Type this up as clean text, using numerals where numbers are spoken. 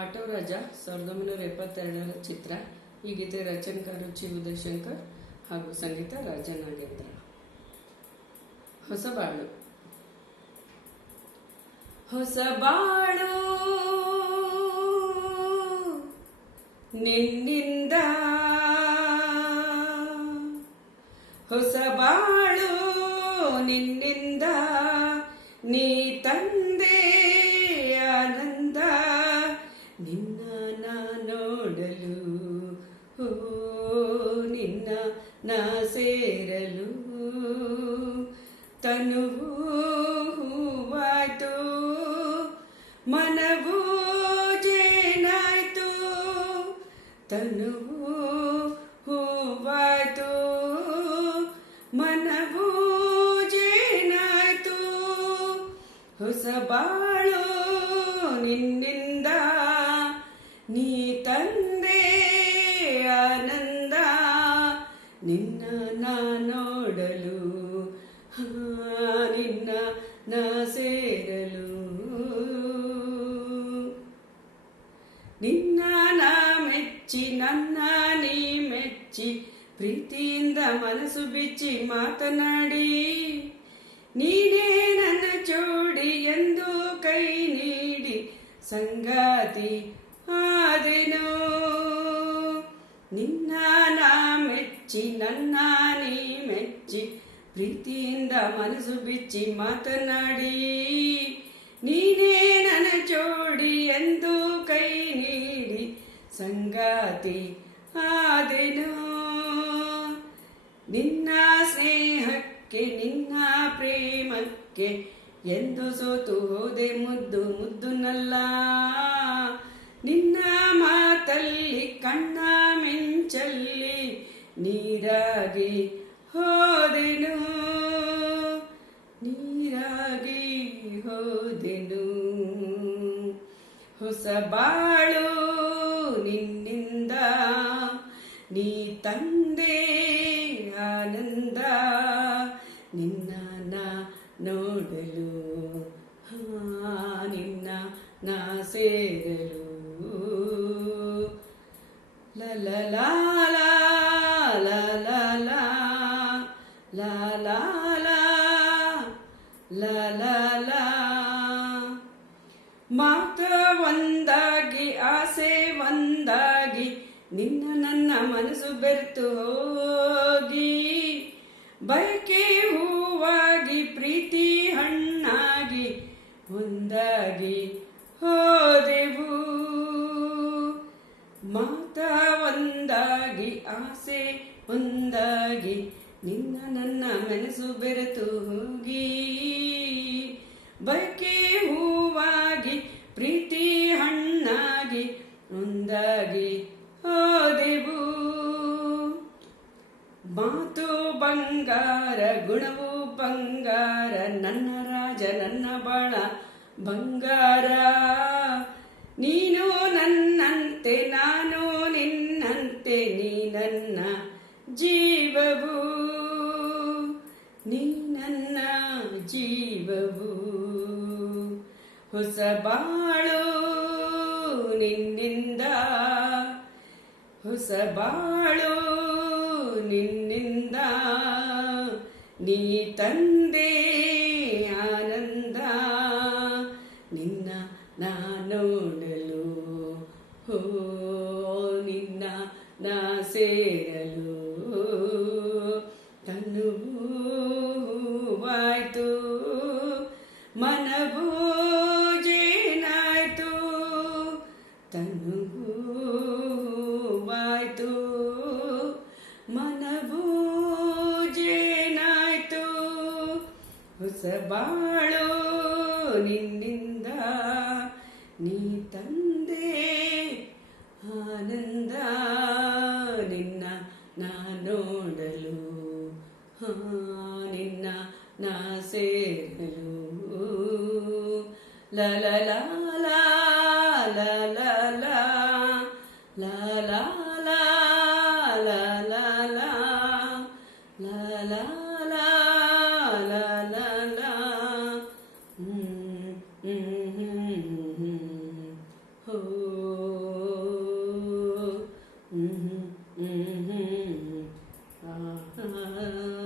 Auto ರಾಜ 1972ರ ಚಿತ್ರ. ಈ ಗೀತೆ ರಚನಕಾರರು ಚಿ ಉದಯಶಂಕರ್ ಹಾಗೂ ಸಂಗೀತ ರಾಜನಾಗೇಂದ್ರ. ಹೊಸಬಾಳು. ಹೊಸಬಾಳು ನಿನ್ನಿಂದ, ಹೊಸಬಾಳು ನಿನ್ನಿಂದ, ನೀ ತಂದೆ ಆನಂದ, ನಿನ್ನ ನಾ ನೋಡಲು, ಓ ನಿನ್ನ ನಾ ಸೇರಲು, ತನುವು ಹೂವಾಯ್ತು, ಮನವು ಜೇನಾಯ್ತು, ತನುವು ಹೂವಾಯ್ತು, ಮನವು ಜೇನಾಯ್ತು, ಹೊಸಬಾಳು ನಿನ್ನಿಂದ, ನೀ ತಂದೆ ಆನಂದ, ನಿನ್ನ ನಾ ನೋಡಲು, ನಿನ್ನ ನಾ ಸೇರಲು, ನಿನ್ನ ನಾ ಮೆಚ್ಚಿ ನನ್ನ ನೀ ಮೆಚ್ಚಿ, ಪ್ರೀತಿಯಿಂದ ಮನಸ್ಸು ಬಿಚ್ಚಿ ಮಾತನಾಡಿ, ನೀನೇ ನನ್ನ ಜೋಡಿ ಎಂದು ಕೈ ನೀಡಿ ಸಂಗಾತಿ ಆದೆನು, ನಿನ್ನ ನಾ ಮೆಚ್ಚಿ ನನ್ನ ನೀ ಮೆಚ್ಚಿ, ಪ್ರೀತಿಯಿಂದ ಮನಸ್ಸು ಬಿಚ್ಚಿ ಮಾತನಾಡಿ, ನೀನೇ ನನ್ನ ಜೋಡಿ ಎಂದು ಕೈ ನೀಡಿ ಸಂಗಾತಿ ಆದೆನು, ನಿನ್ನ ಸ್ನೇಹಕ್ಕೆ ನಿನ್ನ ಪ್ರೇಮಕ್ಕೆ ಎಂದು ಸೋತು ಹೋದೆ ಮುದ್ದು ಮುದ್ದುನಲ್ಲ, ನಿನ್ನ ಮಾತಲ್ಲಿ ಕಣ್ಣ ಮಿಂಚಲ್ಲಿ ನೀರಾಗಿ ಹೋದೆನು, ನೀರಾಗಿ ಹೋದೆನು, ಹೊಸಬಾಳು ನಿನ್ನಿಂದ, ನೀ ತಂದೆ ಆನಂದ, ನಿನ್ನ ನಾ ನೋಡಲು, ನಿನ್ನ ನಾ ಸೇರಲು, ಲ ಲ ಲಾ ಲಾ ಲಾ ಲಾ ಲಾ ಲಾ ಲಾ ಲಾ ಲಾ ಲಾ, ಮಾತ ಒಂದಾಗಿ ಆಸೆ ಒಂದಾಗಿ, ನಿನ್ನ ನನ್ನ ಮನಸ್ಸು ಬೆರೆತು ಹೋಗಿ, ಬಯಕೆ ಹೂವಾಗಿ ಪ್ರೀತಿ ಹಣ್ಣಾಗಿ ಒಂದಾಗಿ ಹೋದೆವು, ಮಾತ ಒಂದಾಗಿ ಆಸೆ ಒಂದಾಗಿ, ನಿನ್ನ ನನ್ನ ಮನಸ್ಸು ಬೆರೆತು ಹೋಗಿ, ಬಯಕೆ ಹೂವಾಗಿ ಪ್ರೀತಿ ಹಣ್ಣಾಗಿ ಒಂದಾಗಿ ಹೋದೆವು, ಮಾತು ಬಂಗಾರ ಗುಣವು ಬಂಗಾರ, ನನ್ನ ರಾಜ ನನ್ನ ಬಾಳ ಬಂಗಾರ, ನೀನು ನನ್ನಂತೆ ನಾನು ನಿನ್ನಂತೆ, ನೀ ನನ್ನ ಜೀವವು, ನೀ ನನ್ನ ಜೀವವು, ಹೊಸಬಾಳು ನಿನ್ನಿಂದ, ಹೊಸಬಾಳು ನಿನ್ನಿಂದ, ನೀ ತಂದೆ ಆನಂದ, ನಿನ್ನ ನಾ ನೋಡಲು, ಹೋ ನಿನ್ನ ನಾ ಸೇರಲು, ತನುವು ಹೂವಾಯ್ತು, ಮನವು ಜೇನಾಯ್ತು, ತನುವು ಹೂವಾಯ್ತು, ಮನವು ಜೇನಾಯ್ತು, ಹೊಸಬಾಳು ನಿನ್ನಿಂದ, ನೀ ತಂದೆ ಆನಂದ, ನಿನ್ನ ನಾ ನೋಡಲು, ನಿನ್ನ ನಾ ಸೇರಲು, ಲ ಲ ಲಾ ಲಾ ಲಾ ಲಾ ಲಾ ಲಾ ಲಾ ಲಾ ಲಾ ಲಾ ಲಾ ಲಾ ಲಾ ಲಾ ಲಾ, oh ಆಹಾ.